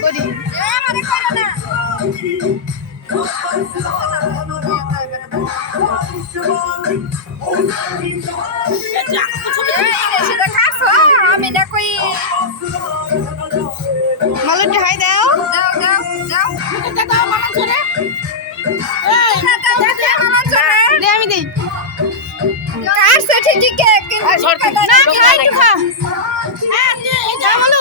করি আমি না কই মালুটি হাই দাও দাও দাও দাও দাও মালা চলে আমি দিই কাটছে ঠিকই কেক কিন্তু না খাই একটু খা হ্যাঁ যা বলো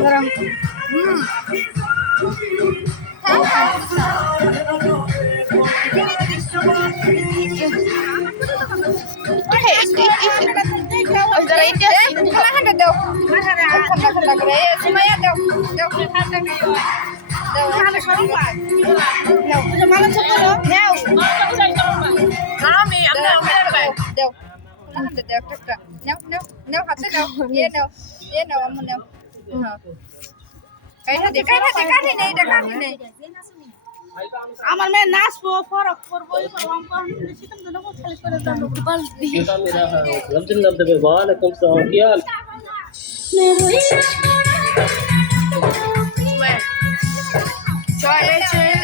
গরম আমার মেয়ে নাচবো ফরক করবো वालेकुम सलाम क्या हाल চলে চলে